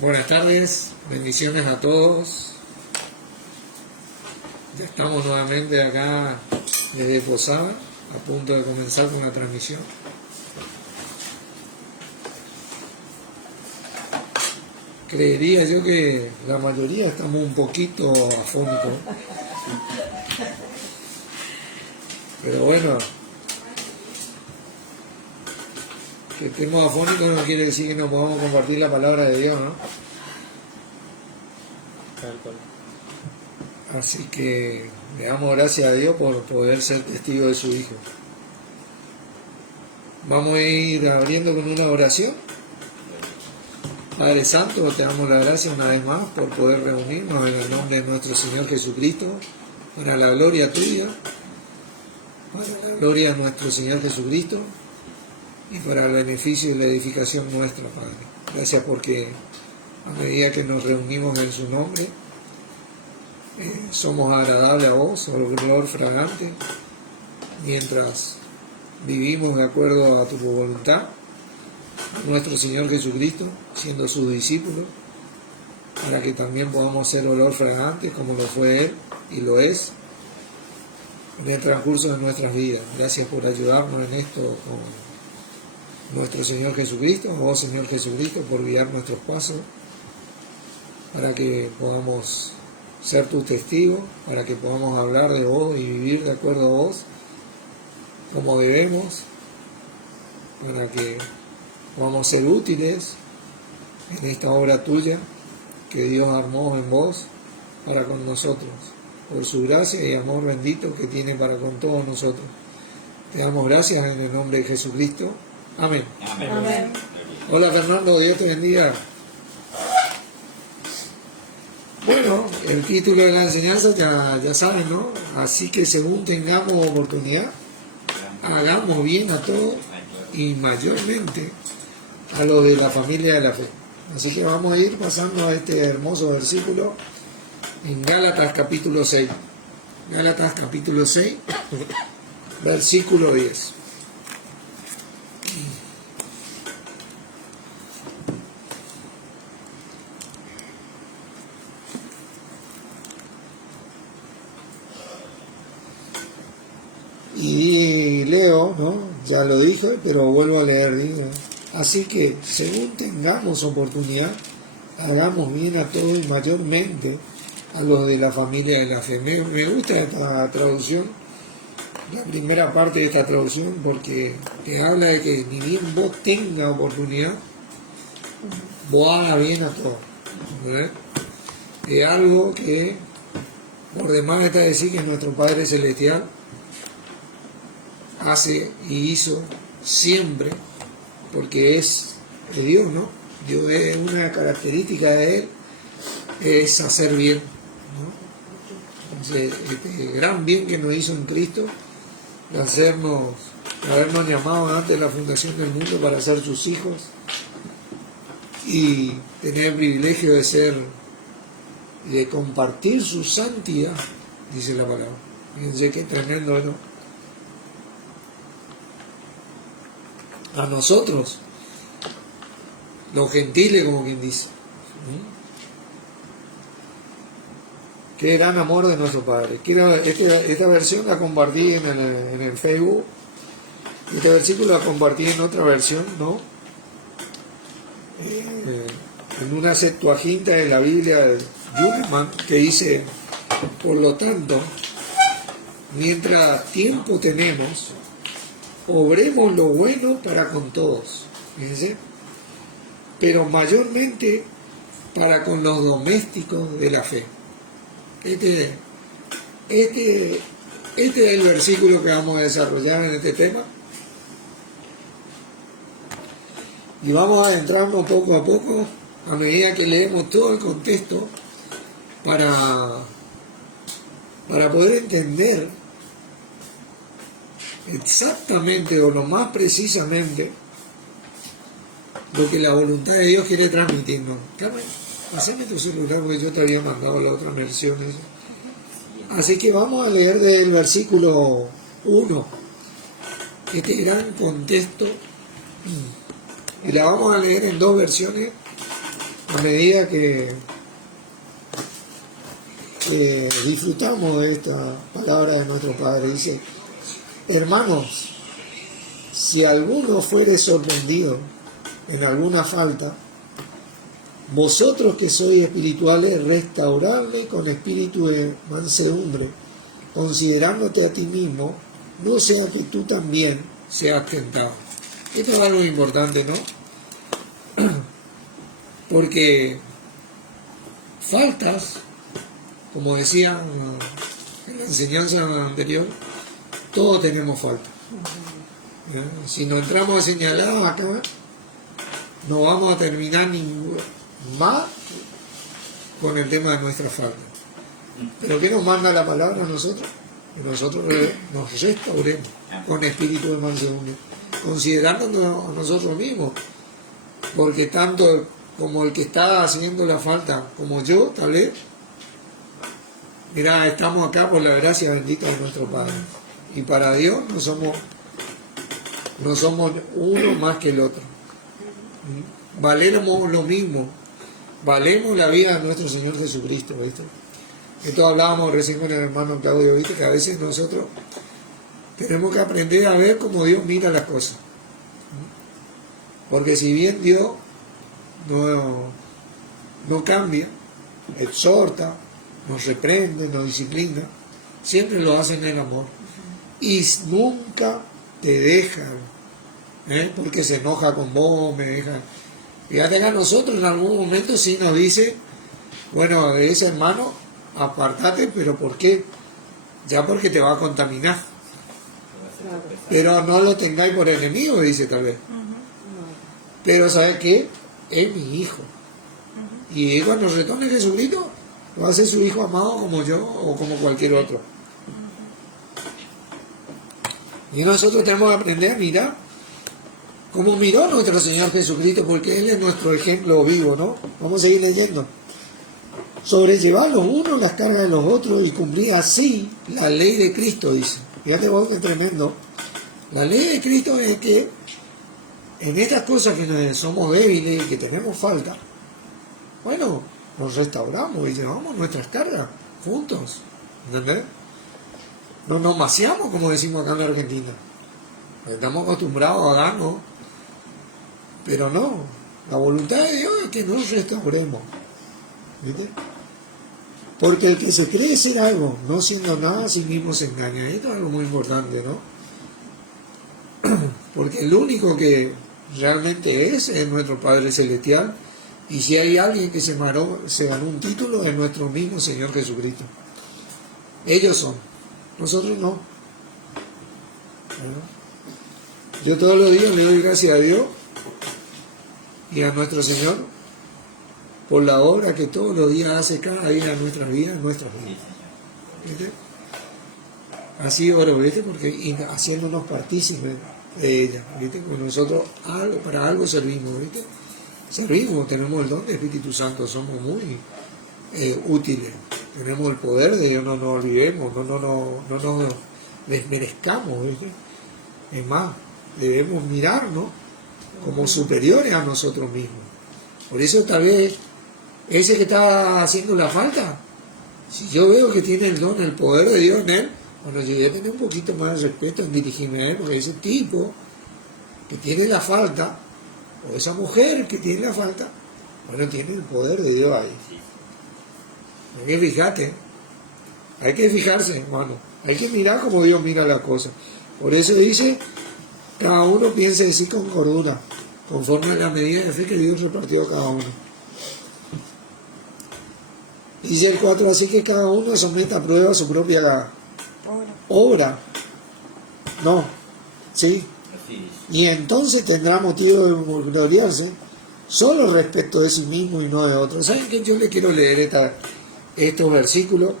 Buenas tardes, bendiciones a todos. Ya estamos nuevamente acá desde Posada, a punto de comenzar con la transmisión. Creería yo que la mayoría estamos un poquito afónicos. Pero bueno, que estemos afónicos no quiere decir que no podamos compartir la palabra de Dios, ¿no? Así que le damos gracias a Dios por poder ser testigo de su Hijo. Vamos a ir abriendo con una oración. Padre Santo, te damos la gracia una vez más por poder reunirnos en el nombre de nuestro Señor Jesucristo, para la gloria tuya, para la gloria de nuestro Señor Jesucristo y para el beneficio y la edificación nuestra, Padre. Gracias porque a medida que nos reunimos en su nombre, somos agradables a vos, olor fragante, mientras vivimos de acuerdo a tu voluntad, nuestro Señor Jesucristo, siendo sus discípulos, para que también podamos ser olor fragante como lo fue Él y lo es en el transcurso de nuestras vidas. Gracias por ayudarnos en esto con nuestro Señor Jesucristo, a vos Señor Jesucristo, por guiar nuestros pasos, para que podamos ser tus testigos, para que podamos hablar de vos y vivir de acuerdo a vos, como debemos, para que podamos ser útiles en esta obra tuya que Dios armó en vos para con nosotros, por su gracia y amor bendito que tiene para con todos nosotros. Te damos gracias en el nombre de Jesucristo. Amén. Amén. Amén. Hola Fernando, Dios te bendiga. Bueno, el título de la enseñanza ya saben, ¿no? Así que según tengamos oportunidad, hagamos bien a todos y mayormente a los de la familia de la fe. Así que vamos a ir pasando a este hermoso versículo en Gálatas capítulo 6. Gálatas capítulo 6, versículo 10. Y leo, ¿no? Ya lo dije, pero vuelvo a leer. Digo, así que, según tengamos oportunidad, hagamos bien a todos y mayormente a los de la familia de la fe. Me gusta esta traducción, la primera parte de esta traducción, porque te habla de que ni bien vos tengas oportunidad, vos hagas bien a todos. ¿Verdad? Es algo que, por demás está decir que nuestro Padre Celestial hace y hizo siempre, porque es de Dios, ¿no? Dios, es una característica de Él, es hacer bien, ¿no? Entonces, este gran bien que nos hizo en Cristo, de habernos llamado antes de la fundación del mundo para ser sus hijos y tener el privilegio de compartir su santidad, dice la palabra. Fíjense qué tremendo, ¿no? A nosotros, los gentiles, como quien dice. Qué gran amor de nuestro Padre. Esta versión la compartí en el Facebook. Este versículo la compartí en otra versión, ¿no? En una Septuaginta de la Biblia de Junnemann, que dice: por lo tanto, mientras tiempo tenemos, obremos lo bueno para con todos, fíjense, pero mayormente para con los domésticos de la fe. Este es el versículo que vamos a desarrollar en este tema. Y vamos a adentrarnos poco a poco, a medida que leemos todo el contexto, para poder entender exactamente o lo más precisamente lo que la voluntad de Dios quiere transmitirnos. Carmen, pasame tu celular porque yo te había mandado la otra versión. Así que vamos a leer del versículo 1 este gran contexto y la vamos a leer en dos versiones a medida que disfrutamos de esta palabra de nuestro Padre, dice: hermanos, si alguno fuere sorprendido en alguna falta, vosotros que sois espirituales, restauradle con espíritu de mansedumbre, considerándote a ti mismo, no sea que tú también seas tentado. Esto es algo importante, ¿no? Porque faltas, como decían en la enseñanza anterior, todos tenemos faltas. Si nos entramos a señalar acá, no vamos a terminar más con el tema de nuestra falta. Pero ¿qué nos manda la palabra a nosotros? Que nosotros nos restauremos con espíritu de mansedumbre, considerándonos a nosotros mismos, porque tanto como el que está haciendo la falta como yo, tal vez, mirá, estamos acá por la gracia bendita de nuestro Padre, y para Dios no somos uno más que el otro. Valemos lo mismo, valemos la vida de nuestro Señor Jesucristo, ¿viste? Esto hablábamos recién con el hermano Claudio, ¿viste? Que a veces nosotros tenemos que aprender a ver cómo Dios mira las cosas. Porque si bien Dios no cambia, exhorta, nos reprende, nos disciplina, siempre lo hace en el amor. Y nunca te deja, porque se enoja con vos, me deja. Fíjate que a nosotros en algún momento sí nos dice, bueno, de ese hermano, apartate, pero ¿por qué? Ya porque te va a contaminar. Pero no lo tengáis por enemigo, dice tal vez. Pero ¿sabes qué? Es mi hijo. Y cuando retorne Jesucristo, va a ser su hijo amado como yo o como cualquier otro. Y nosotros tenemos que aprender a mirar como miró nuestro Señor Jesucristo, porque Él es nuestro ejemplo vivo, ¿no? Vamos a seguir leyendo. Sobrellevar los unos las cargas de los otros y cumplir así la ley de Cristo, dice. Fíjate vos que tremendo. La ley de Cristo es que en estas cosas que somos débiles y que tenemos falta, bueno, nos restauramos y llevamos nuestras cargas juntos, ¿entendés? No nos maciamos, como decimos acá en la Argentina. Estamos acostumbrados a darnos, pero no. La voluntad de Dios es que nos restauremos, ¿viste? Porque el que se cree ser algo, no siendo nada, a sí mismo se engaña. Esto es algo muy importante, ¿no? Porque el único que realmente es nuestro Padre Celestial, y si hay alguien que se ganó un título, es nuestro mismo Señor Jesucristo. Ellos son, nosotros no. Yo todos los días le doy gracias a Dios y a nuestro Señor por la obra que todos los días hace cada día en nuestras vidas, ¿Viste? Así oro, ¿viste? Porque haciéndonos partícipes de ella, ¿viste? Porque nosotros para algo servimos, ¿viste? Servimos, tenemos el don del Espíritu Santo, somos muy útiles, tenemos el poder de Dios, no nos olvidemos, no nos desmerezcamos, ¿viste? Es más, debemos mirarnos como superiores a nosotros mismos. Por eso tal vez ese que está haciendo la falta, si yo veo que tiene el don, el poder de Dios en él, bueno, yo voy a tener un poquito más de respeto en dirigirme a él, porque ese tipo que tiene la falta, o esa mujer que tiene la falta, bueno, tiene el poder de Dios ahí. Hay que fijarse, hermano, hay que mirar como Dios mira las cosas. Por eso dice, cada uno piense así con cordura, conforme a la medida de fe que Dios repartió a cada uno. Dice el 4, así que cada uno someta a prueba su propia obra. No, ¿sí? Y entonces tendrá motivo de gloriarse solo respecto de sí mismo y no de otros. ¿Saben qué? Yo le quiero leer estos versículos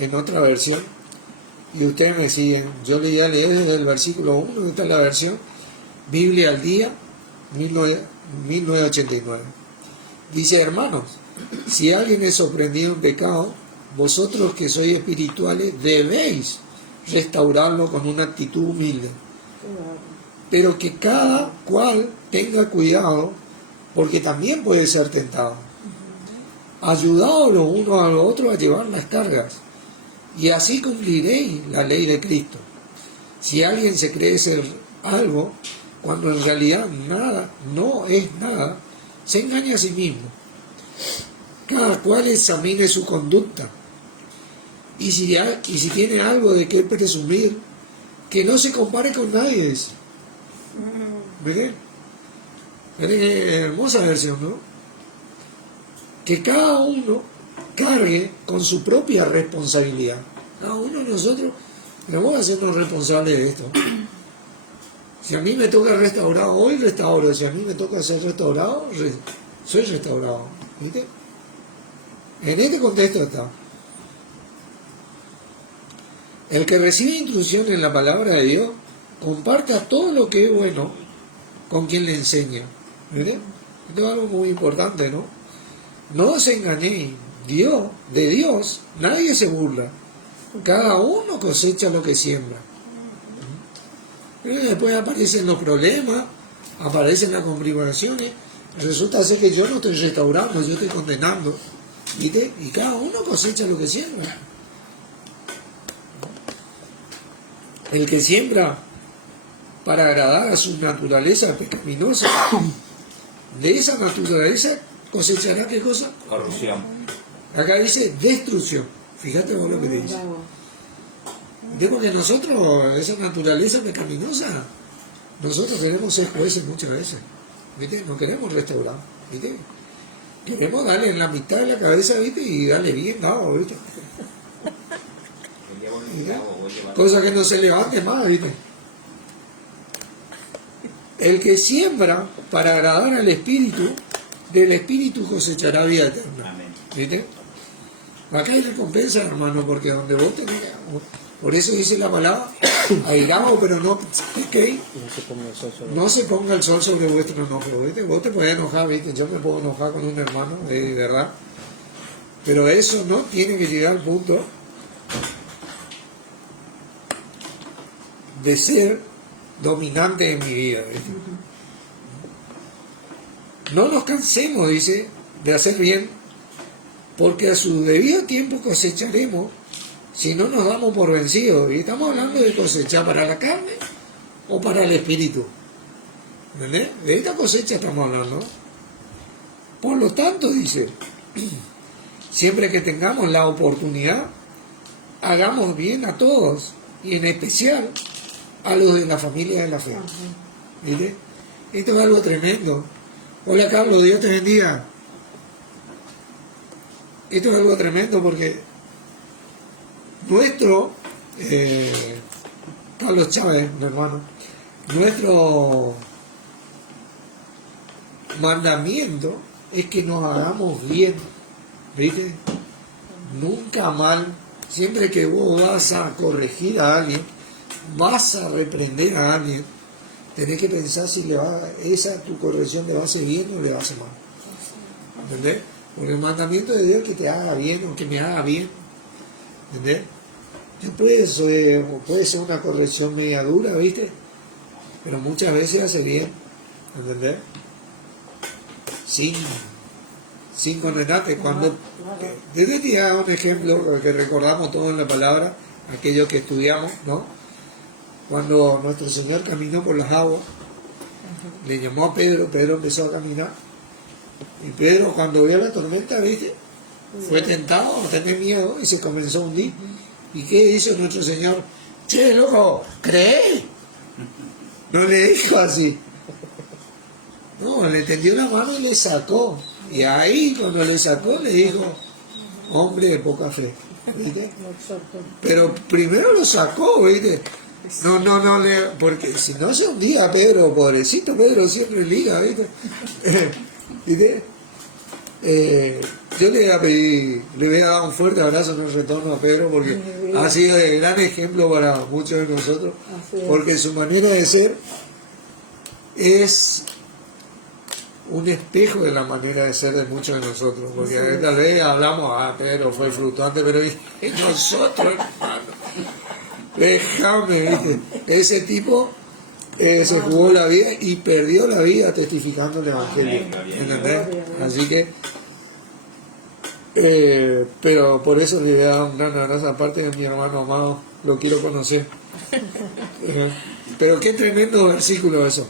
en otra versión y ustedes me siguen. Yo le voy a leer desde el versículo 1, esta es la versión Biblia al día 1989. Dice, hermanos, si alguien es sorprendido en pecado, vosotros que sois espirituales debéis restaurarlo con una actitud humilde. Pero que cada cual tenga cuidado porque también puede ser tentado. Ayudaos los unos a los otros a llevar las cargas, y así cumpliréis la ley de Cristo. Si alguien se cree ser algo, cuando en realidad nada, no es nada, se engaña a sí mismo. Cada cual examine su conducta, y si tiene algo de qué presumir, que no se compare con nadie. ¿Miren? Miren qué hermosa versión, ¿no? Que cada uno cargue con su propia responsabilidad. Cada uno de nosotros tenemos que hacernos responsables de esto. Si a mí me toca restaurar, hoy restauro. Si a mí me toca ser restaurado, soy restaurado. ¿Viste? En este contexto está. El que recibe instrucción en la palabra de Dios, comparta todo lo que es bueno con quien le enseña. ¿Miren? Esto es algo muy importante, ¿no? No os engañéis. De Dios, nadie se burla. Cada uno cosecha lo que siembra. Y después aparecen los problemas, aparecen las complicaciones. Resulta ser que yo no estoy restaurando, yo estoy condenando. ¿Viste? Y cada uno cosecha lo que siembra. El que siembra para agradar a su naturaleza pecaminosa, de esa naturaleza cosechará ¿qué cosa? Corrupción. Acá dice destrucción. Fíjate vos lo que dice. Digo que nosotros, esa naturaleza pecaminosa, nosotros queremos ser jueces muchas veces. ¿Viste? No queremos restaurar. ¿Viste? Queremos darle en la mitad de la cabeza, ¿viste? Y darle bien dado, ¿viste? Cosa que no se levante más, ¿viste? El que siembra para agradar al Espíritu, del Espíritu cosechará vida eterna. ¿Viste? Acá hay recompensa, hermano, porque donde vos tenés, por eso dice la palabra, airaos, pero no pequéis, no se ponga el sol sobre vuestro enojo, ¿viste? Vos te podés enojar, ¿viste? Yo me puedo enojar con un hermano, de verdad, pero eso no tiene que llegar al punto de ser dominante en mi vida, ¿viste? No nos cansemos, dice, de hacer bien, porque a su debido tiempo cosecharemos si no nos damos por vencidos. Y estamos hablando de cosechar para la carne o para el espíritu. ¿Entendés? De esta cosecha estamos hablando. Por lo tanto, dice, siempre que tengamos la oportunidad, hagamos bien a todos, y en especial a los de la familia de la fe. ¿Viste? Esto es algo tremendo. Hola Carlos, Dios te bendiga. Esto es algo tremendo porque nuestro, Carlos Chávez, mi hermano, nuestro mandamiento es que nos hagamos bien, ¿viste? Nunca mal. Siempre que vos vas a corregir a alguien, vas a reprender a alguien, tenés que pensar si esa tu corrección le va a hacer bien o le va a hacer mal. ¿Entendés? Porque el mandamiento de Dios es que te haga bien o que me haga bien. ¿Entendés? Puede ser una corrección media dura, ¿viste? Pero muchas veces hace bien. ¿Entendés? Sin condenarte. Desde que da un ejemplo que recordamos todos en la palabra, aquellos que estudiamos, ¿no? Cuando nuestro Señor caminó por las aguas, le llamó a Pedro, Pedro empezó a caminar, y Pedro cuando vio la tormenta, ¿viste? Fue tentado a tener miedo y se comenzó a hundir. ¿Y qué hizo nuestro Señor? Che, loco, ¿crees? No le dijo así. No, le tendió la mano y le sacó. Y ahí cuando le sacó le dijo, hombre de poca fe. ¿Viste? Pero primero lo sacó, ¿viste? No, porque si no se hundía Pedro, pobrecito Pedro siempre liga, ¿viste? ¿Viste? Yo le voy a pedir, le voy a dar un fuerte abrazo en el retorno a Pedro porque ha sido de gran ejemplo para muchos de nosotros, porque su manera de ser es un espejo de la manera de ser de muchos de nosotros, porque tal vez hablamos, Pedro fue fluctuante, pero nosotros, hermano, déjame, ¿viste? Ese tipo se jugó la vida y perdió la vida testificando el Evangelio. ¿Entendés? Así que, pero por eso le voy a dar un gran abrazo, aparte de mi hermano amado, lo quiero conocer. Pero qué tremendo versículo eso.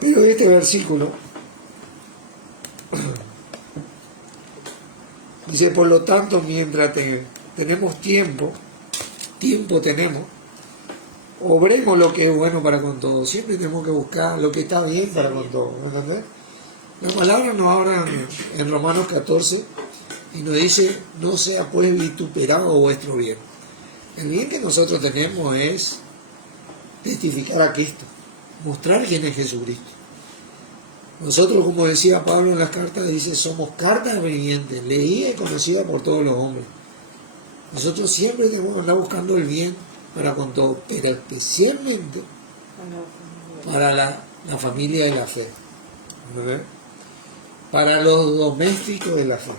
Pero este versículo dice, por lo tanto, mientras tenemos tiempo tenemos, obremos lo que es bueno para con todos. Siempre tenemos que buscar lo que está bien para con todos. ¿Entendés? La palabra nos habla en Romanos 14 y nos dice, no sea pues vituperado vuestro bien. El bien que nosotros tenemos es testificar a Cristo, mostrar quién es Jesucristo. Nosotros, como decía Pablo en las cartas, dice, somos cartas vivientes, leída y conocida por todos los hombres. Nosotros siempre tenemos que andar buscando el bien para con todos, pero especialmente para la familia de la fe, ¿verdad? Para los domésticos de la fe.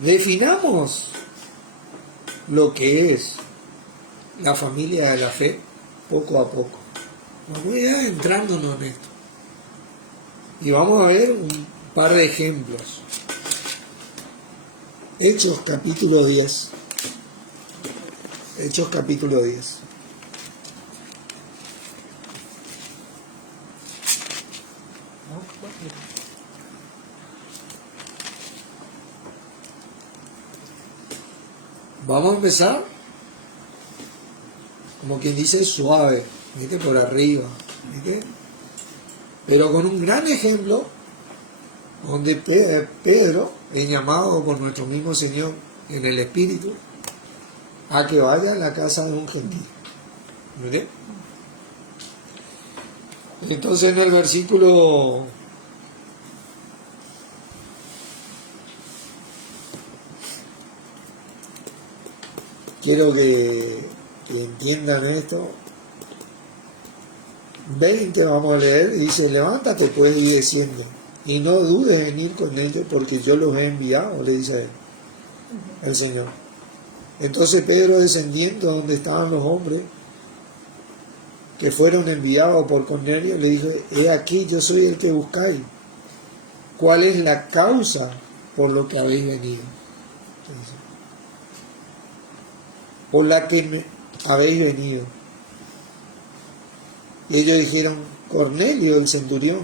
Definamos lo que es la familia de la fe poco a poco. Vamos a ir adentrándonos en esto. Y vamos a ver un par de ejemplos. Hechos capítulo 10. Hechos capítulo 10. Vamos a empezar, como quien dice, suave, ¿viste? Por arriba, ¿viste? Pero con un gran ejemplo, donde Pedro es llamado por nuestro mismo Señor en el Espíritu a que vaya a la casa de un gentil. ¿Viste? Entonces en el versículo quiero que entiendan esto. 20 vamos a leer, y dice, levántate pues y desciende, y no dudes en ir con ellos, porque yo los he enviado, le dice a él, el Señor. Entonces Pedro, descendiendo donde estaban los hombres que fueron enviados por Cornelio, le dijo, he aquí, yo soy el que buscáis. ¿Cuál es la causa por lo que habéis venido? Por la que habéis venido. Y ellos dijeron, Cornelio, el centurión,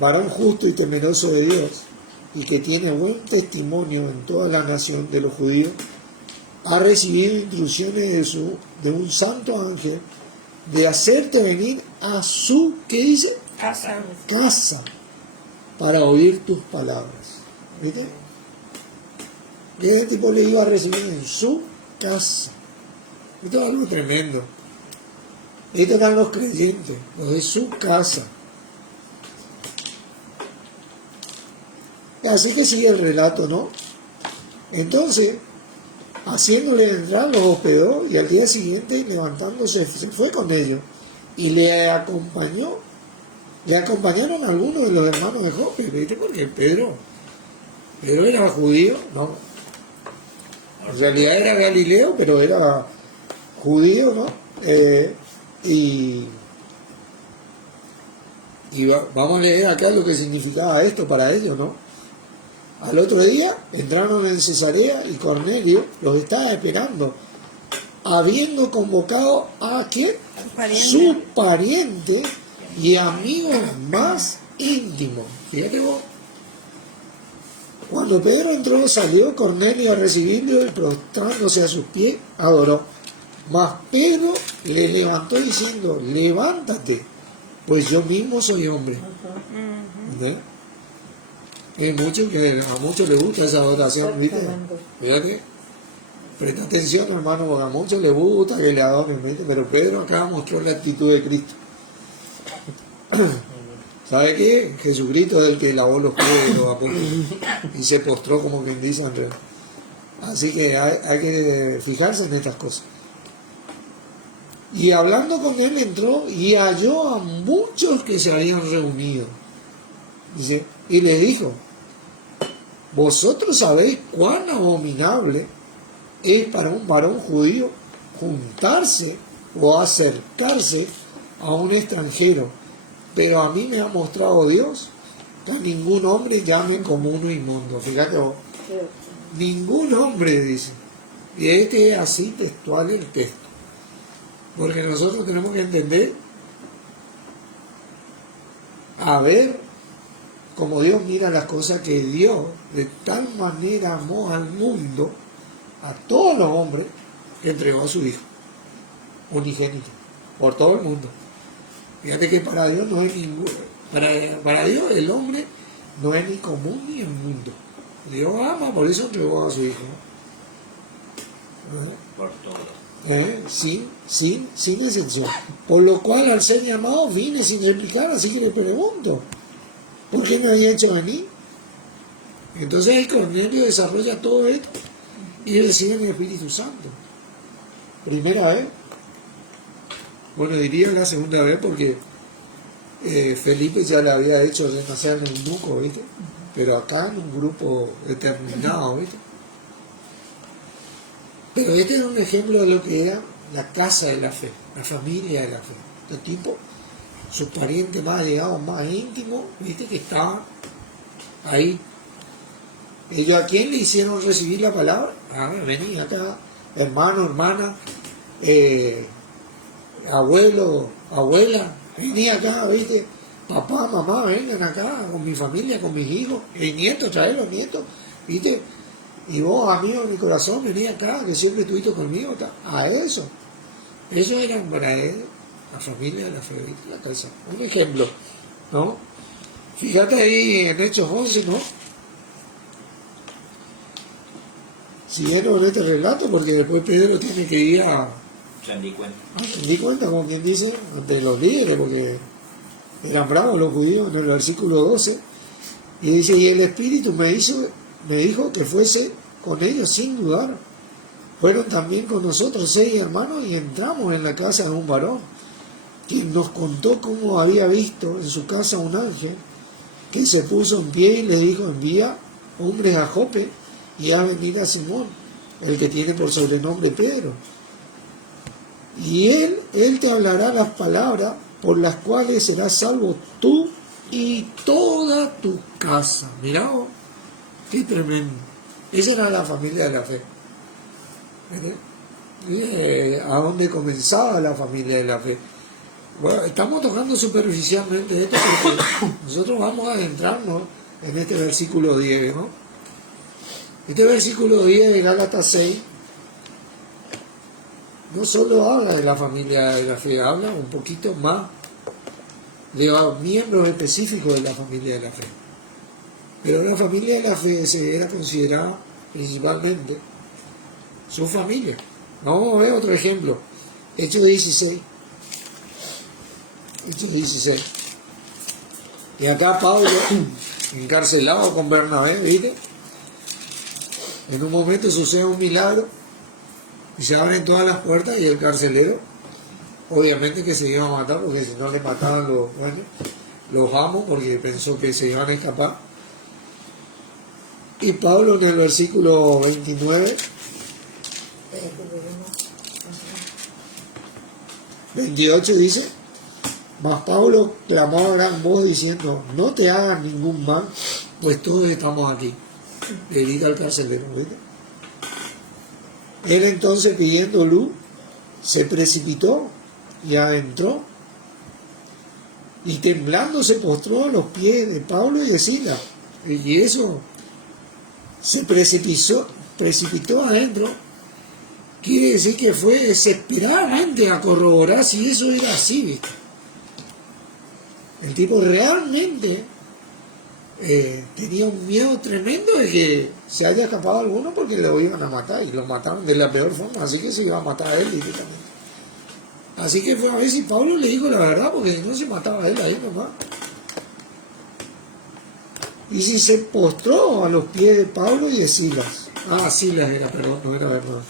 varón justo y temeroso de Dios, y que tiene buen testimonio en toda la nación de los judíos, ha recibido instrucciones de un santo ángel de hacerte venir a su, ¿qué dice? Casa, para oír tus palabras. ¿Viste? Y ese tipo le iba a recibir en su casa. Esto es algo tremendo. Estos eran los creyentes, los de su casa. Así que sigue el relato, ¿no? Entonces, haciéndole entrar, los hospedó, y al día siguiente, levantándose, se fue con ellos. Y le acompañaron algunos de los hermanos de Jope, ¿viste? Porque Pedro era judío, ¿no? En realidad era Galileo, pero era judío, ¿no? Y vamos a leer acá lo que significaba esto para ellos, ¿no? Al otro día entraron en Cesarea y Cornelio los estaba esperando, habiendo convocado a ¿quién? Su pariente y amigos más íntimos. Fíjate vos. Cuando Pedro entró, salió Cornelio a recibirlo y prostrándose a sus pies, adoró. Mas Pedro le levantó diciendo, levántate, pues yo mismo soy hombre. ¿Entendés? A muchos les gusta esa adoración, ¿viste? Fíjate, presta atención, hermano, porque a muchos les gusta que le adoren, ¿viste? Pero Pedro acá mostró la actitud de Cristo. ¿Sabe qué? Jesucristo es el que lavó los pies de los apóstoles y se postró como quien dice Andrés. Así que hay que fijarse en estas cosas. Y hablando con él entró y halló a muchos que se habían reunido. Dice, y les dijo, vosotros sabéis cuán abominable es para un varón judío juntarse o acercarse a un extranjero, pero a mí me ha mostrado Dios que a ningún hombre llame como uno inmundo. Fíjate vos, ningún hombre, dice, y este es así textual el texto, porque nosotros tenemos que entender, a ver, como Dios mira las cosas, que Dios de tal manera amó al mundo, a todos los hombres, que entregó a su Hijo unigénito por todo el mundo. Fíjate que para Dios no es ninguno, para Dios el hombre no es ni común ni inmundo. Dios ama, por eso entregó a su Hijo. Por todo. Sin excepción. Por lo cual, al ser llamado, vine sin replicar, así que le pregunto, ¿por qué me había hecho venir? Entonces el Cornelio desarrolla todo esto y recibe el Espíritu Santo. Primera vez. Bueno, diría la segunda vez porque Felipe ya le había hecho renacer en el eunuco, ¿viste? Pero acá en un grupo determinado, ¿viste? Pero este es un ejemplo de lo que era la casa de la fe, la familia de la fe. Este tipo, sus parientes más allegados, más íntimos, ¿viste? Que estaban ahí. ¿Ellos a quién le hicieron recibir la palabra? Vení acá, hermano, hermana, abuelo, abuela, vení acá, ¿viste? Papá, mamá, vengan acá con mi familia, con mis hijos, el nieto, trae los nietos, ¿viste? Y vos, amigo de mi corazón, vení acá, que siempre estuviste conmigo. A eso. Eso era para él, la familia de la fe, ¿viste? La casa. Un ejemplo, ¿no? Fíjate ahí en Hechos 11, ¿no? Siguieron este relato, porque después Pedro tiene que ir a... Se di cuenta. Me di cuenta, como quien dice, ante los líderes, porque eran bravos los judíos, en el versículo 12, y dice, y el Espíritu me dijo que fuese con ellos sin dudar. Fueron también con nosotros 6 hermanos y entramos en la casa de un varón, quien nos contó cómo había visto en su casa un ángel, que se puso en pie y le dijo, envía hombres a Jope y a venir a Simón, el que tiene por sobrenombre Pedro. Y él te hablará las palabras por las cuales serás salvo tú y toda tu casa. Mirá vos, qué tremendo. Esa era la familia de la fe. ¿A dónde comenzaba la familia de la fe? Bueno, estamos tocando superficialmente esto porque nosotros vamos a adentrarnos en este versículo 10, ¿no? Este versículo 10 de Gálatas 6 no solo habla de la familia de la fe, habla un poquito más de miembros específicos de la familia de la fe. Pero la familia de la fe se era considerada principalmente su familia. Vamos a ver otro ejemplo. Hechos 16. Hechos 16. Y acá Pablo, encarcelado con Bernabé, ¿viste? En un momento sucede un milagro y se abren todas las puertas y el carcelero, obviamente que se iba a matar, porque si no le mataban los amos, porque pensó que se iban a escapar. Y Pablo en el versículo 29, 28 dice, mas Pablo clamó a gran voz diciendo, no te hagas ningún mal, pues todos estamos aquí. Le grita al carcelero, ¿viste? Él entonces, pidiendo luz, se precipitó y adentró, y temblando se postró a los pies de Pablo y de Silas. Y eso, se precipitó adentro, quiere decir que fue desesperadamente a corroborar si eso era así, ¿viste? El tipo realmente tenía un miedo tremendo de que se haya escapado alguno, porque lo iban a matar, y lo mataron de la peor forma, así que se iba a matar a él directamente. Así que fue a ver si Pablo le dijo la verdad, porque si no se mataba a él ahí nomás. Y si se postró a los pies de Pablo y de Silas. Silas era, perdón, no era verdad.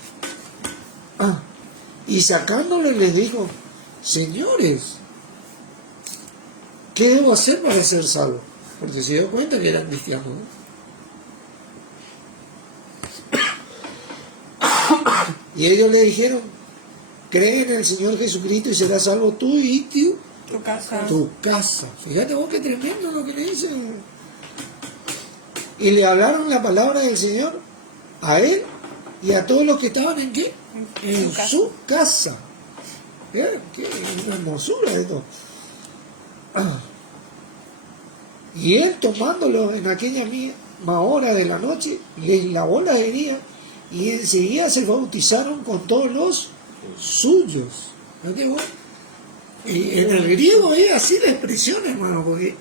Y sacándole les dijo, señores, ¿qué debo hacer para ser salvo? Porque se dio cuenta que eran cristianos, ¿no? Y ellos le dijeron, cree en el Señor Jesucristo y serás salvo tú y Tu casa. tu casa. Fíjate vos qué tremendo lo que le dicen. Y le hablaron la palabra del Señor a él y a todos los que estaban en qué? En su casa. Qué hermosura esto. Y él, tomándolo en aquella misma hora de la noche, les lavó la herida y enseguida se bautizaron con todos los suyos. ¿Fíjate vos? Y en el griego es así la expresión, hermano, porque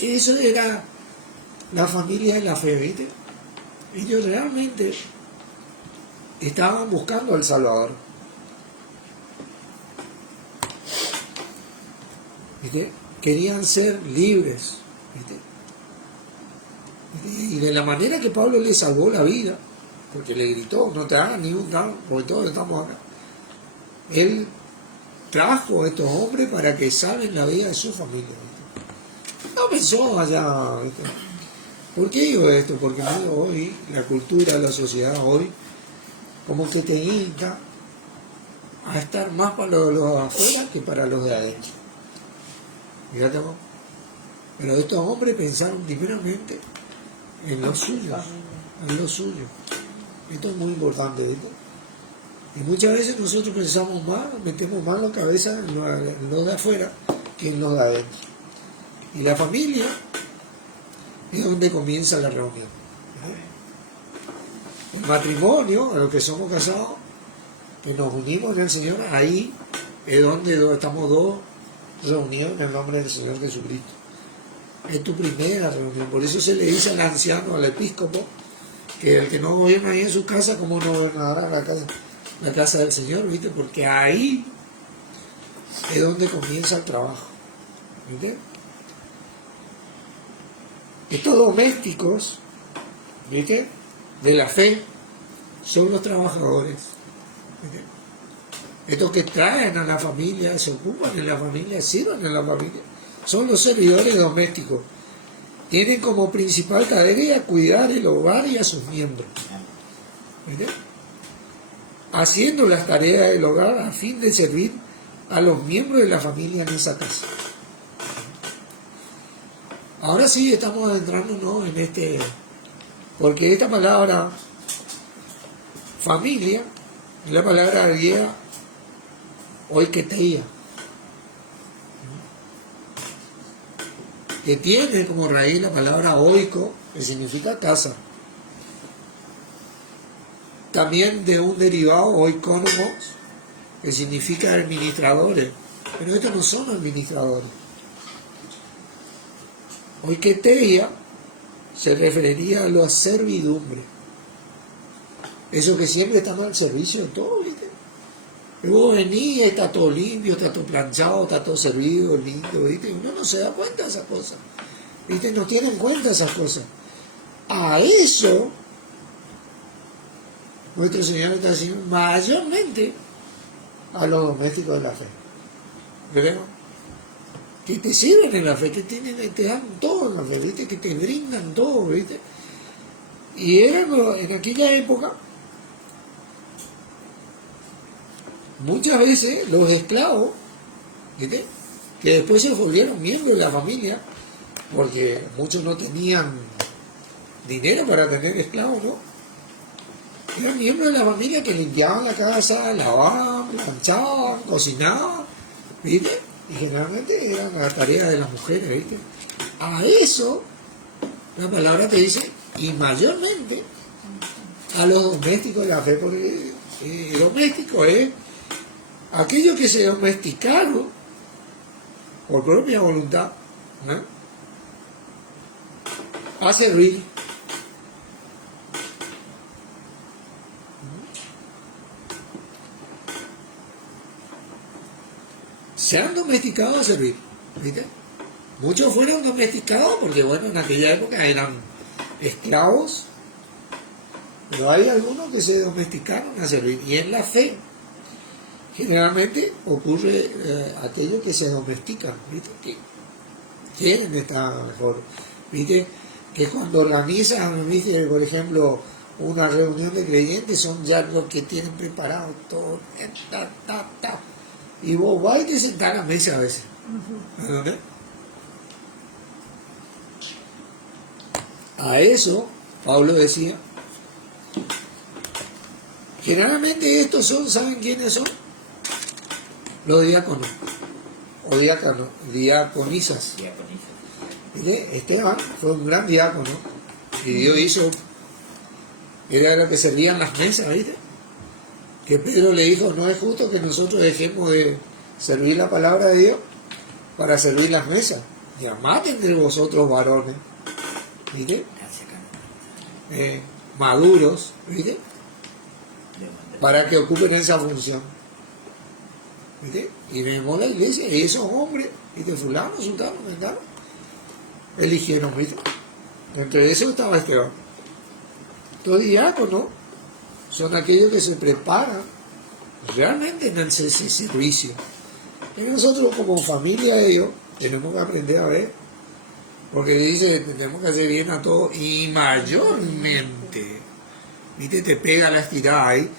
eso era la familia de la fe, ¿viste? Ellos realmente estaban buscando al Salvador. ¿Viste? Querían ser libres, ¿viste? Y de la manera que Pablo le salvó la vida, porque le gritó, no te hagas ni un daño, porque todos estamos acá. Él trajo a estos hombres para que salven la vida de su familia, ¿viste? No pensó allá, ¿viste? ¿Por qué digo esto? Porque hoy, la cultura, la sociedad hoy, como que te hinca a estar más para los de afuera que para los de adentro. Fíjate vos. Pero estos hombres pensaron primeramente en los suyos, en lo suyo. Esto es muy importante, ¿viste? Y muchas veces nosotros pensamos más, metemos más la cabeza en los de afuera que en los de adentro. Y la familia es donde comienza la reunión. El matrimonio, a los que somos casados, que nos unimos en el Señor, ahí es donde estamos dos reunidos en el nombre del Señor Jesucristo. Es tu primera reunión. Por eso se le dice al anciano, al episcopo, que el que no gobierna ahí en su casa, ¿cómo no gobernará la casa del Señor? ¿Viste? Porque ahí es donde comienza el trabajo. ¿Viste? Estos domésticos, ¿viste?, de la fe, son los trabajadores. ¿Viste? Estos que traen a la familia, se ocupan en la familia, sirven en la familia, son los servidores domésticos. Tienen como principal tarea cuidar el hogar y a sus miembros. ¿Viste? Haciendo las tareas del hogar a fin de servir a los miembros de la familia en esa casa. Ahora sí estamos adentrándonos en este, porque esta palabra familia es la palabra griega oiketeia, que tiene como raíz la palabra oiko, que significa casa. También de un derivado oikónomos, que significa administradores, pero estos no son administradores. Oiketeia se referiría a la servidumbre. Eso que siempre estamos al servicio de todo, ¿viste? Y vos venís y está todo limpio, está todo planchado, está todo servido, lindo, ¿viste? Y uno no se da cuenta de esas cosas, ¿viste? No tiene en cuenta esas cosas. A eso nuestro Señor está diciendo mayormente a los domésticos de la fe. ¿Verdad? Que te sirven en la fe, te dan todo en la fe, ¿viste? Que te brindan todo, ¿viste? Y eran en aquella época, muchas veces los esclavos, ¿viste?, que después se volvieron miembros de la familia, porque muchos no tenían dinero para tener esclavos, ¿no? Eran miembros de la familia que limpiaban la casa, lavaban, planchaban, cocinaban, ¿viste? Y generalmente eran las tareas de las mujeres, ¿viste? A eso la palabra te dice, y mayormente a los domésticos de la fe, porque el doméstico es aquellos que se domesticaron por propia voluntad, ¿no?, a servir. Se han domesticado a servir, ¿viste? Muchos fueron domesticados porque, bueno, en aquella época eran esclavos, pero hay algunos que se domesticaron a servir. Y en la fe, generalmente ocurre aquello que se domestican, ¿viste? Que quieren estar mejor, ¿viste? Que cuando organizan, ¿viste?, por ejemplo, una reunión de creyentes, son ya los que tienen preparado todo. Y vos vas y te sentás a la mesa a veces. ¿Entendés? A eso, Pablo decía, generalmente estos son, ¿saben quiénes son? Los diáconos, o diaconisas. ¿Viste? Esteban fue un gran diácono, y Dios hizo, era lo que servían las mesas, ¿viste? Que Pedro le dijo, no es justo que nosotros dejemos de servir la palabra de Dios para servir las mesas. Llamad entre vosotros varones, ¿viste? Maduros, ¿viste? Para que ocupen esa función, ¿viste? Y vemos la iglesia, y esos hombres, ¿viste? Fulano, sultano, ¿verdad? Eligieron, ¿viste? Entre esos estaba Esteban. Los diáconos son aquellos que se preparan realmente en ese servicio. Y nosotros como familia de Dios tenemos que aprender a ver, porque dice que tenemos que hacer bien a todos y mayormente, ¿viste? Te pega la estirada ahí,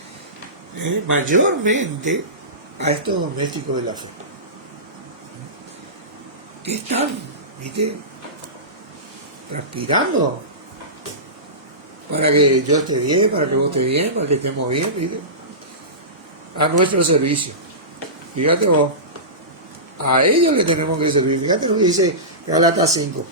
mayormente a estos domésticos de la fe, que están, ¿viste? Transpirando para que yo esté bien, para que vos estés bien, para que estemos bien, ¿viste? A nuestro servicio. Fíjate vos, a ellos le tenemos que servir. Fíjate lo que dice Gálatas 5.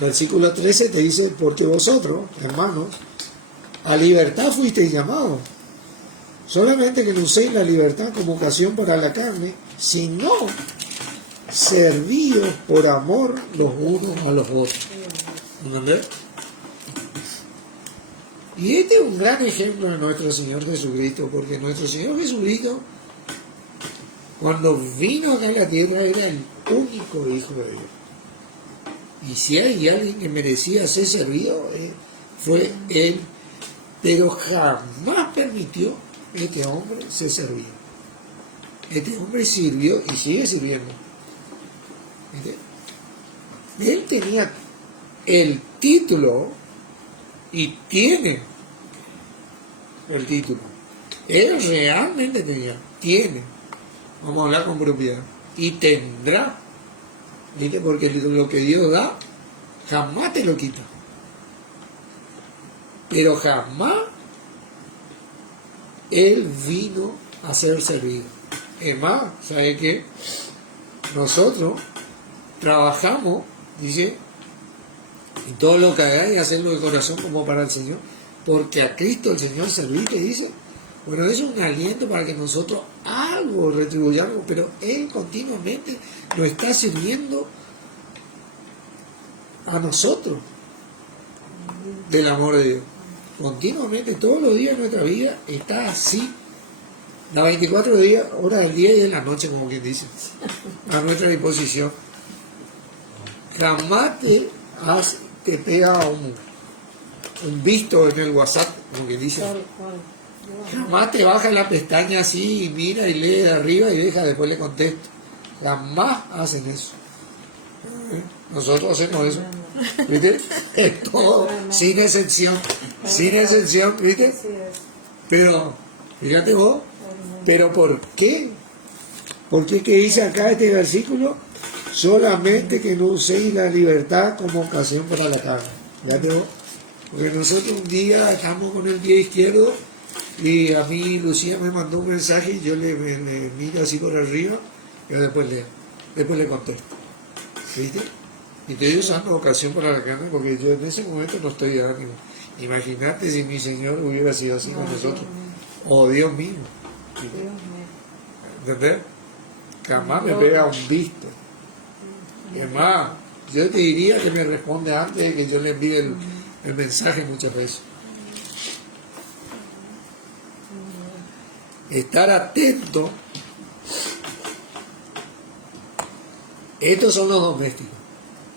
Versículo 13 te dice, porque vosotros, hermanos, a libertad fuisteis llamados, solamente que no uséis la libertad como ocasión para la carne, sino servíos por amor los unos a los otros. ¿Entendés? Y este es un gran ejemplo de nuestro Señor Jesucristo, porque nuestro Señor Jesucristo, cuando vino acá a la tierra, era el único Hijo de Dios. Y si hay alguien que merecía ser servido, fue Él. Pero jamás permitió que este hombre se servía. Este hombre sirvió y sigue sirviendo. ¿Viste? Él tenía el título y tiene el título. Él realmente tiene. Vamos a hablar con propiedad. Y tendrá. ¿Viste? Porque lo que Dios da, jamás te lo quita. Pero jamás Él vino a ser servido. Es más, ¿sabe qué? Nosotros trabajamos, dice, y todo lo que hagáis, hacerlo de corazón como para el Señor, porque a Cristo el Señor serviste, dice. Bueno, eso es un aliento para que nosotros algo retribuyamos, pero Él continuamente nos está sirviendo a nosotros del amor de Dios. Continuamente, todos los días de nuestra vida está así, las 24 días, horas del día y de la noche, como quien dice, a nuestra disposición. Jamás te pega un visto en el WhatsApp, como quien dice. Jamás te baja la pestaña así y mira y lee de arriba y deja, después le contesto. Jamás hacen eso. Nosotros hacemos eso. ¿Viste? Es todo, sin excepción, ¿viste? Pero, fíjate vos, ¿pero por qué? ¿Por qué que dice acá este versículo? Solamente que no uséis la libertad como ocasión para la carne. Fíjate vos, porque nosotros un día estamos con el pie izquierdo y a mí Lucía me mandó un mensaje y yo le miro así por arriba y después le contesto. ¿Viste? Y estoy usando ocasión para la carne porque yo en ese momento no estoy de ánimo. Imagínate si mi Señor hubiera sido así con nosotros. O Dios mío. ¿Entendés? Jamás me pega un visto. Es más, yo te diría que me responde antes de que yo le envíe el mensaje muchas veces. Estar atento. Estos son los domésticos.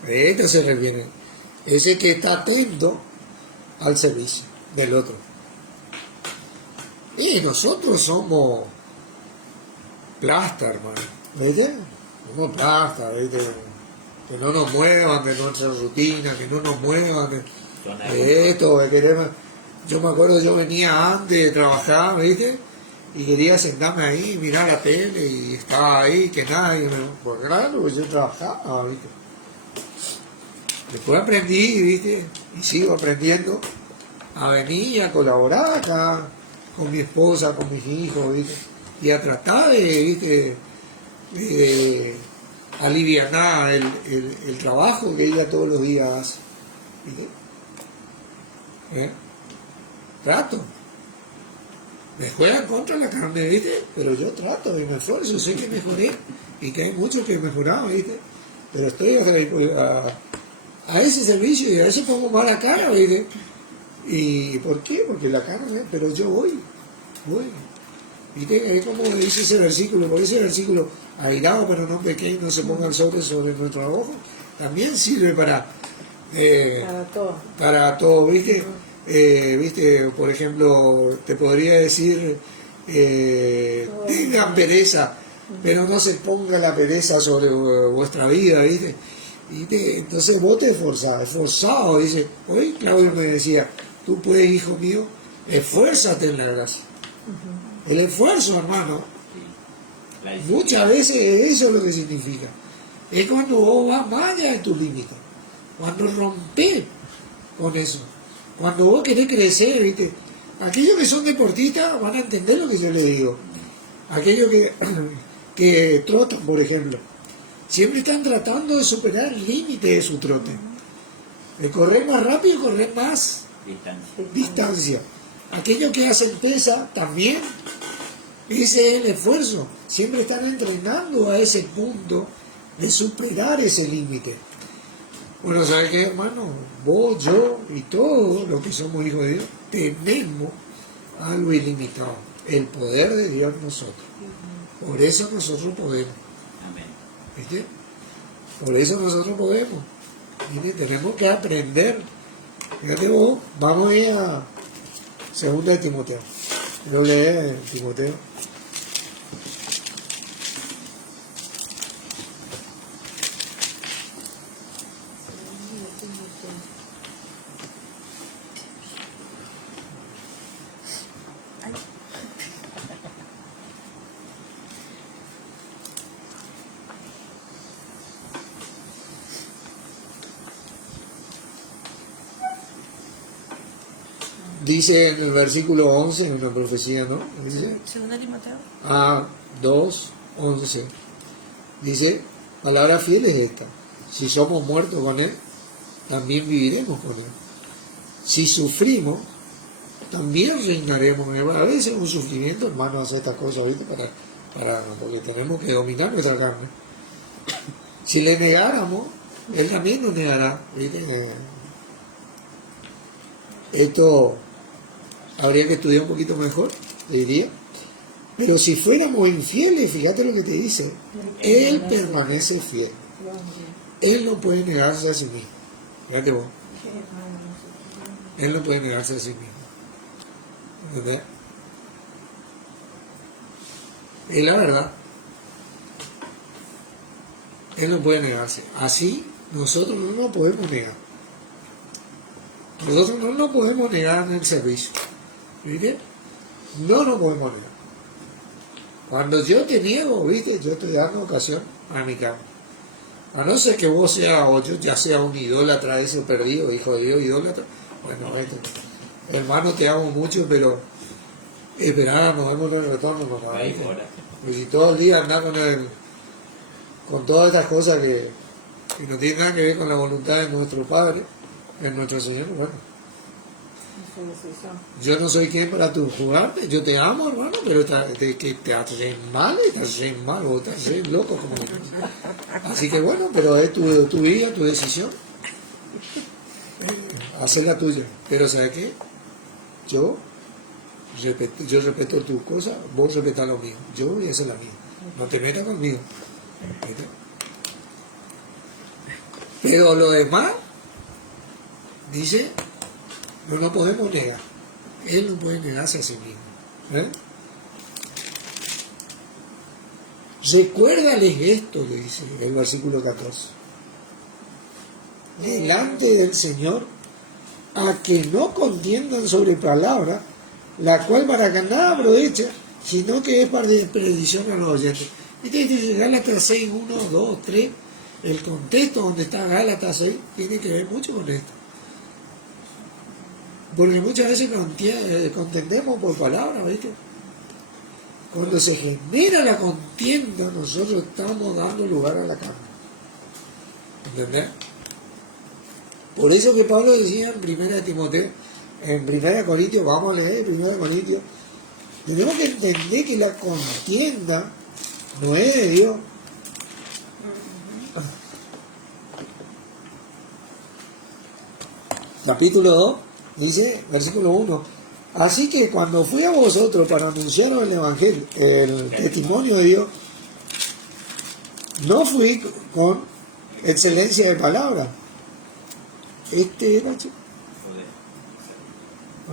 Esto se refiere. Ese que está atento al servicio del otro. Y nosotros somos plasta, hermano, ¿viste? Somos plasta, ¿viste? Que no nos muevan de nuestra rutina, que no nos muevan de esto, que queremos. Yo me acuerdo, yo venía antes de trabajar, ¿viste? Y quería sentarme ahí, mirar la tele, y estaba ahí, que nadie me... Pues claro, yo trabajaba, ¿viste? Después aprendí, ¿viste? Y sigo aprendiendo a venir y a colaborar acá con mi esposa, con mis hijos, ¿viste? Y a tratar de, ¿viste? De alivianar el trabajo que ella todos los días hace, ¿viste? Trato. Me juegan contra la carne, ¿viste? Pero yo trato y me esfuerzo, sé que mejoré y que hay mucho que he mejorado, ¿viste? Pero estoy a ese servicio y a veces pongo mala cara, ¿viste? ¿Y por qué? Porque la carne, pero yo voy. ¿Viste? Es como dice ese versículo, por ese versículo, airado pero no pequeño, no se ponga el sobre nuestro ojo, también sirve para todo. Para todo, ¿viste? ¿Viste? Por ejemplo, te podría decir, tengan pereza, pero no se ponga la pereza sobre vuestra vida, ¿viste? Entonces vos te esforzado, dice, hoy Claudio me decía, tú puedes, hijo mío, esfuérzate en la gracia. El esfuerzo, hermano, muchas veces eso es lo que significa. Es cuando vos vas más allá de tu límite, cuando rompés con eso, cuando vos querés crecer, ¿viste? Aquellos que son deportistas van a entender lo que yo les digo. Aquellos que trotan, por ejemplo, siempre están tratando de superar el límite de su trote. De correr más rápido, correr más distancia. Aquellos que hacen pesa también, ese es el esfuerzo. Siempre están entrenando a ese punto de superar ese límite. Bueno, ¿sabes qué, hermano? Vos, yo y todos los que somos hijos de Dios tenemos algo ilimitado, el poder de Dios en nosotros. Por eso nosotros podemos. ¿Viste? Por eso nosotros podemos. ¿Viste? Tenemos que aprender. Fíjate vos, vamos a ir a 2 de Timoteo. Yo leí Timoteo. Dice en el versículo 11, en una profecía, ¿no? Dice, 2 Timoteo. 2:11. Dice, palabra fiel es esta: si somos muertos con Él, también viviremos con Él. Si sufrimos, también reinaremos con Él. A veces un sufrimiento, hermano, hace estas cosas, ¿viste? Porque tenemos que dominar nuestra carne. Si le negáramos, Él también nos negará, ¿viste? Esto habría que estudiar un poquito mejor, te diría. Pero si fuéramos infieles, fíjate lo que te dice, Él permanece fiel. Él no puede negarse a sí mismo. Fíjate vos. Él no puede negarse a sí mismo. ¿Entendés? Es la verdad. Él no puede negarse. Así nosotros no nos podemos negar. Nosotros no nos podemos negar en el servicio. ¿Viste? No nos podemos negar. Cuando yo te niego, ¿viste? Yo estoy dando ocasión a mi cama. A no ser que vos seas, o yo ya sea un idólatra de ese perdido, hijo de Dios, idólatra. Bueno, hermano, te amo mucho, pero esperá, nos vemos en el retorno. Y si todo el día andar con todas estas cosas que no tienen nada que ver con la voluntad de nuestro Padre, de nuestro Señor, bueno. Yo no soy quien para tu jugarte, yo te amo, hermano, pero que te haces mal, vos estás re loco como así que bueno, pero es tu vida, tu decisión. Hacer la tuya. Pero ¿sabes qué? Yo respeto tus cosas, vos respetás lo mío. Yo voy a hacer la mía. No te metas conmigo. ¿Viste? Pero lo demás, dice, no lo podemos negar. Él no puede negarse a sí mismo. ¿Eh? Recuérdales esto, le dice el versículo 14. Delante del Señor, a que no contiendan sobre palabra, la cual para que nada aprovecha, sino que es para perdición a los oyentes. Viste, dice Gálatas 6, 1, 2, 3, el contexto donde está Gálatas 6 tiene que ver mucho con esto. Porque muchas veces contendemos por palabras, ¿viste? Cuando se genera la contienda, nosotros estamos dando lugar a la carne. ¿Entendés? Por eso que Pablo decía en 1 Timoteo, en 1 Corintios, vamos a leer 1 Corintios, tenemos que entender que la contienda no es de Dios. Capítulo 2, dice, versículo 1, así que cuando fui a vosotros para anunciaros el Evangelio, el testimonio de Dios, no fui con excelencia de palabra. Este era, chico.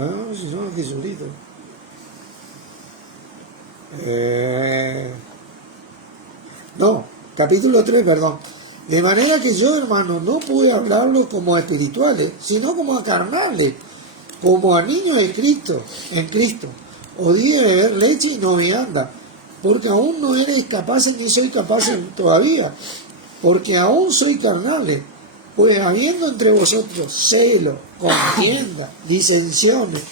Ah, si son Jesucristo. No, capítulo 3, perdón. De manera que yo, hermano, no pude hablarlo como a espirituales, sino como a carnales, como a niños de Cristo, en Cristo. Odié beber leche y no vianda, porque aún no eres capaces ni soy capaz todavía, porque aún soy carnales. Pues habiendo entre vosotros celo, contienda, disensiones,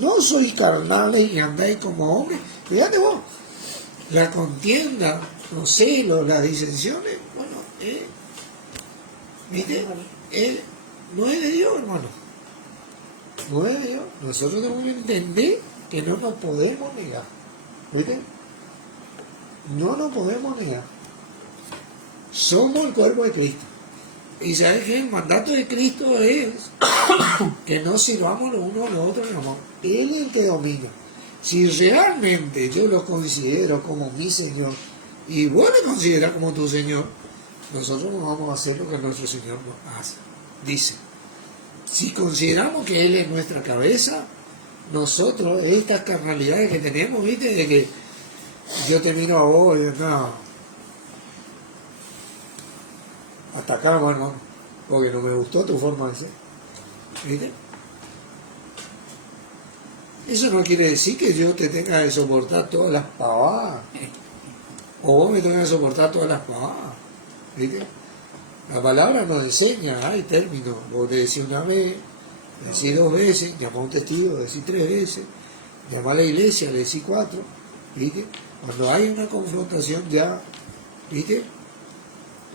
no sois carnales y andáis como hombres. Fíjate vos, la contienda, los celos, las disensiones, bueno, ¿viste? No es de Dios, hermano. No es de Dios. Nosotros tenemos que entender que no nos podemos negar. ¿Viste? No nos podemos negar. Somos el cuerpo de Cristo. Y sabes que el mandato de Cristo es que no sirvamos los unos a los otros en amor. Él es el que domina. Si realmente yo lo considero como mi Señor y vos lo consideras como tu Señor, nosotros no vamos a hacer lo que nuestro Señor nos hace. Dice, si consideramos que Él es nuestra cabeza, nosotros, estas carnalidades que tenemos, ¿viste? De que yo te miro a vos y no, hasta acá, hermano, porque no me gustó tu forma de ser. ¿Viste? Eso no quiere decir que yo te tenga que soportar todas las pavadas. O vos me tengas que soportar todas las pavadas. ¿Viste? La palabra nos enseña, hay términos. Vos te decís una vez, decís 2 veces, llamá a un testigo, decís 3 veces, llamá a la iglesia, le decís 4. ¿Viste? Cuando hay una confrontación ya, ¿viste?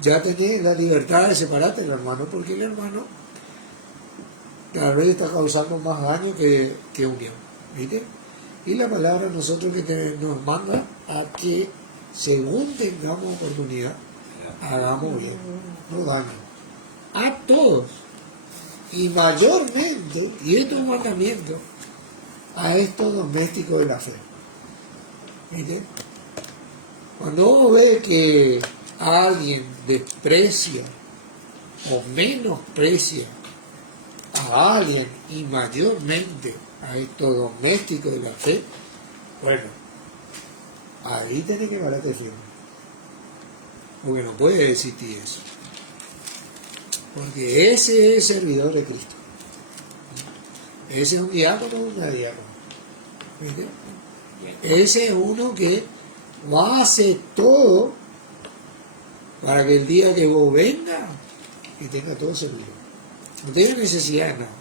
Ya tenés la libertad de separarte del hermano, porque el hermano cada vez está causando más daño que unión, ¿viste? Y la palabra nosotros que nos manda a que según tengamos oportunidad, hagamos bien, no daño, a todos, y mayormente, y esto es un mandamiento, a estos domésticos de la fe, ¿viste? Cuando uno ve que alguien desprecia o menosprecia a alguien y mayormente a estos domésticos de la fe, bueno, ahí tenés que pararte firme, porque no puede existir eso, porque ese es el servidor de Cristo, ese es un diácono o una diácono, ¿viste? Ese es uno que va a hacer todo para que el día que vos venga y tenga todo servido. No tenga necesidad de nada.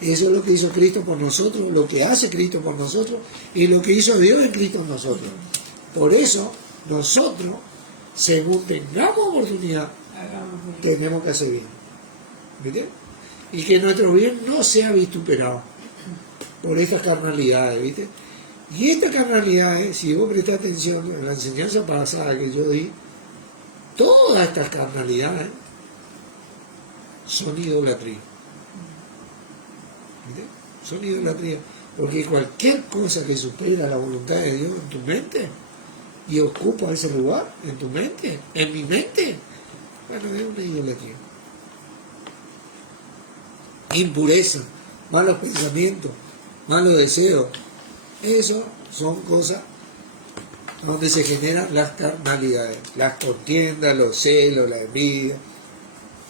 ¿Viste? Eso es lo que hizo Cristo por nosotros, lo que hace Cristo por nosotros y lo que hizo Dios en Cristo en nosotros. Por eso, nosotros, según tengamos oportunidad, tenemos que hacer bien. ¿Viste? Y que nuestro bien no sea vituperado por estas carnalidades, ¿viste? Y estas carnalidades, si vos prestás atención en la enseñanza pasada que yo di, todas estas carnalidades son idolatría. ¿Viste? Son idolatría. Porque cualquier cosa que supera la voluntad de Dios en tu mente y ocupa ese lugar en tu mente, en mi mente, bueno, es una idolatría. Impureza, malos pensamientos, malos deseos. Eso son cosas donde se generan las carnalidades, las contiendas, los celos, la envidia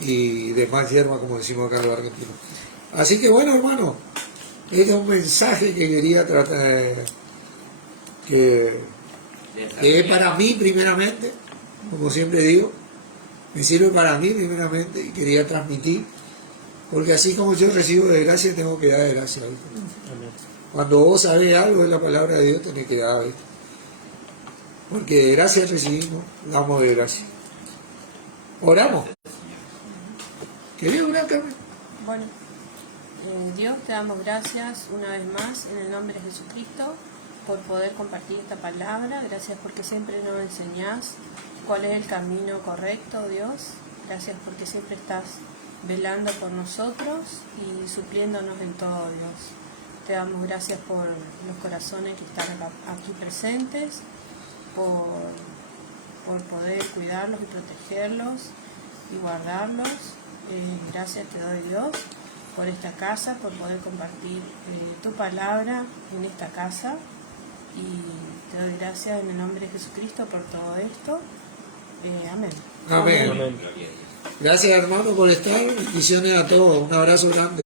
y demás hierbas, como decimos acá en los argentinos. Así que bueno, hermano, este es un mensaje que quería tratar, que es para mí primeramente, como siempre digo, me sirve para mí primeramente y quería transmitir, porque así como yo recibo de gracia, tengo que dar de gracia. ¿Viste? Cuando vos sabés algo de la palabra de Dios, tenés que dar, ¿viste? Porque de gracia recibimos, damos de gracia. Oramos. ¿Querías orar, Carmen? Bueno, Dios, te damos gracias una vez más en el nombre de Jesucristo por poder compartir esta palabra. Gracias porque siempre nos enseñás cuál es el camino correcto, Dios. Gracias porque siempre estás velando por nosotros y supliéndonos en todo, Dios. Te damos gracias por los corazones que están aquí presentes, por poder cuidarlos y protegerlos y guardarlos. Gracias te doy, Dios, por esta casa, por poder compartir tu palabra en esta casa. Y te doy gracias en el nombre de Jesucristo por todo esto. Amén. Amén. Amén. Gracias, hermano, por estar. Bendiciones a todos. Un abrazo grande.